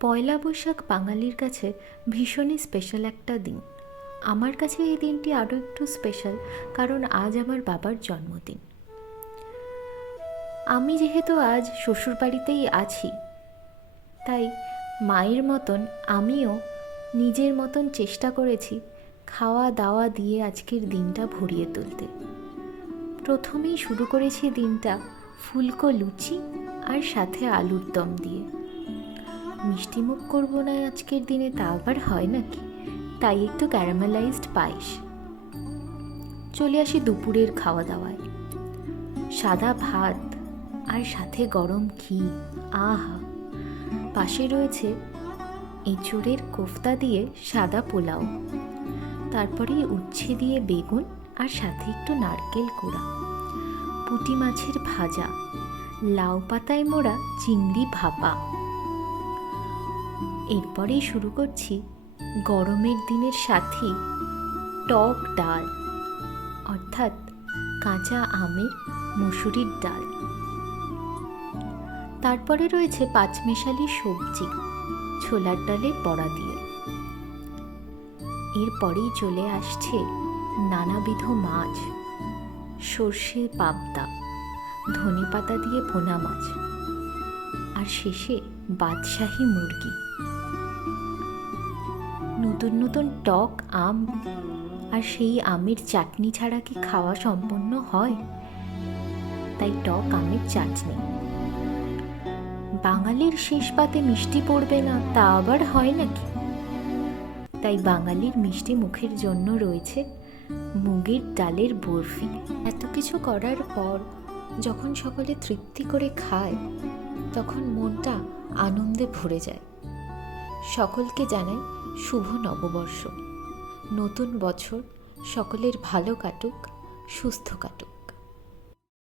পয়লা বৈশাখ বাঙালির কাছে ভীষণই স্পেশাল একটা দিন। আমার কাছে এই দিনটি আরও একটু স্পেশাল, কারণ আজ আমার বাবার জন্মদিন। আমি যেহেতু আজ শ্বশুরবাড়িতেই আছি, তাই মায়ের মতন আমিও নিজের মতন চেষ্টা করেছি খাওয়া দাওয়া দিয়ে আজকের দিনটা ভরিয়ে তুলতে। প্রথমেই শুরু করেছি দিনটা ফুলকো লুচি আর সাথে আলুর দম দিয়ে। মিষ্টিমুখ করবো না আজকের দিনে, তা আবার হয় নাকি, তাই একটু ক্যারামেলাইজড পায়েস। চলে আসি দুপুরের খাওয়া দাওয়ায়। সাদা ভাত আর সাথে গরম ঘি, আহা! পাশে রয়েছে এঁচোড়ের কোফতা দিয়ে সাদা পোলাও, তারপরে উচ্ছে দিয়ে বেগুন আর সাথে একটু নারকেল কোড়া, পুঁটি মাছের ভাজা, লাউ পাতায় মোড়া চিংড়ি ভাপা। এরপরেই শুরু করছি গরমের দিনের সাথী টক ডাল, অর্থাৎ কাঁচা আমের মুসুরির ডাল। তারপরে রয়েছে পাঁচমেশালি সবজি, ছোলার ডালের বড়া দিয়ে। এরপরেই চলে আসছে নানাবিধ মাছ, সর্ষে পাবদা, ধনেপাতা দিয়ে পোনা মাছ, আর শেষে বাদশাহী মুরগি। নতুন নতুন টক আম আর সেই আমের চাটনি ছাড়া কি খাওয়া সম্পন্ন হয়? তাই টক আমের চাটনি। বাঙালির শেষ পাতে মিষ্টি পড়বে না, তা আবার হয় নাকি? তাই বাঙালির মিষ্টি মুখের জন্য রয়েছে মুগের ডালের বরফি। এত কিছু করার পর যখন সকলে তৃপ্তি করে খায়, তখন মনটা আনন্দে ভরে যায়। সকলকে জানাই শুভ নববর্ষ। নতুন বছর সকলের ভালো কাটুক, সুস্থ কাটুক।